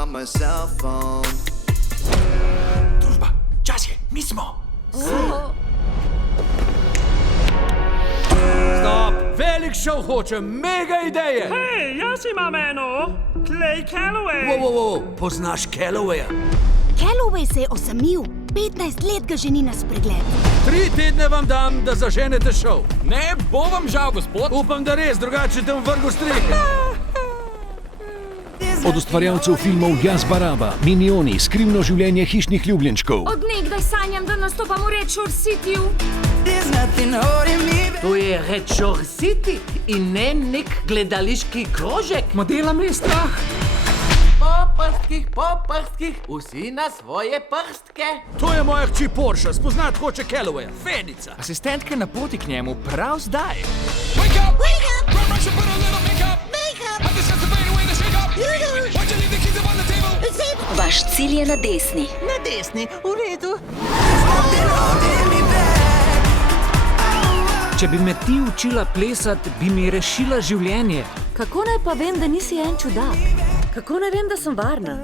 on my cell phone. Družba, čas je, mi smo. Stop! Velik šov hoče, mega ideje! Hej, jaz imam eno. Clay Calloway. Poznaš Callowaya? Calloway se je osamil. 15 let ga ženi na spregled. 3 tedne vam dam, da zaženete šov. Ne bo vam žal, gospod. Upam, da res, drugače te bom vrgel strih. Od ustvarjalcev filmov Jaz Baraba, Minioni, Skrivno življenje hišnih ljubljenčkov. Od nekdaj sanjam, da nastopam v Redshore Cityju. To je Redshore City in ne nek gledališki krožek. Modela me je strah. Po prstkih, vsi na svoje prstke. To je moja hči Porsche, spoznat hoče Callowaya, fenica. Asistentke na poti k njemu prav zdaj. Vaš cilj je na desni. Na desni, v redu. Če bi me ti učila plesati, bi mi rešila življenje. Kako naj pa vem, da nisi en čudak? Kako naj vem, da sem varna?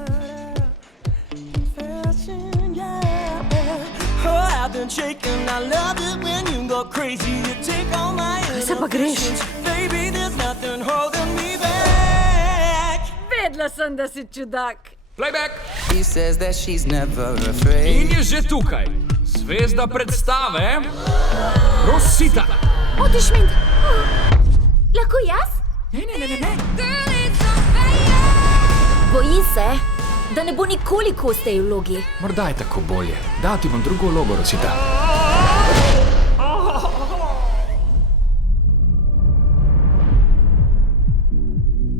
Kaj se pa greš? Vedela sem, da si čudak. Playback! He says that she's never afraid. In je že tukaj. Zvezda predstave Rosita. Odiš mi. Lahko jaz? Ne. Boji se, da ne bo nikoli kos tej vlogi. Morda je tako bolje. Dal ti bom drugo vlogo, Rosita.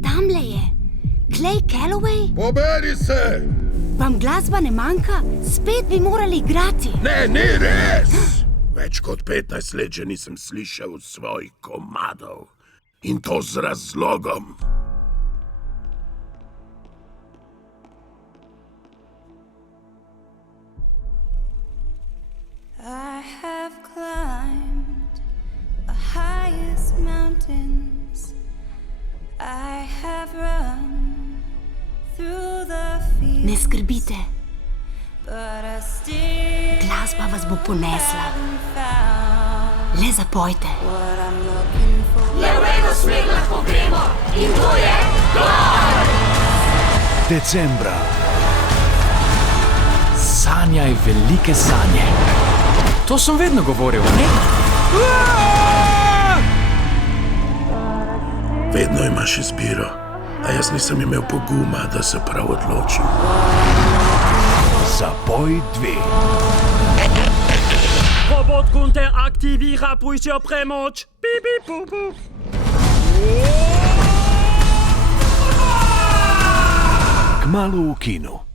Tamle je. Clay Calloway? Poberi se! Vam glasba ne manjka? Spet bi morali igrati. Ne, ni res! Več kot 15 let že nisem slišal svojih komadov. In to z razlogom. I have climbed the highest mountains. I have run through the fields. Ne skrbite. But I still Glasba vas bo ponesla. haven't found Le zapojte. what I'm looking for. Levego smer lahko gremo. In to je Decembra. Sanjaj velike sanje. To sem vedno govoril, ne? Vedno imaš izbiro, a jaz nisem imel poguma, da se prav odločim. Zapoj 2. Robot Kunter aktivira pujšjo premoč. Pipi pupu. Kmalu v kinu.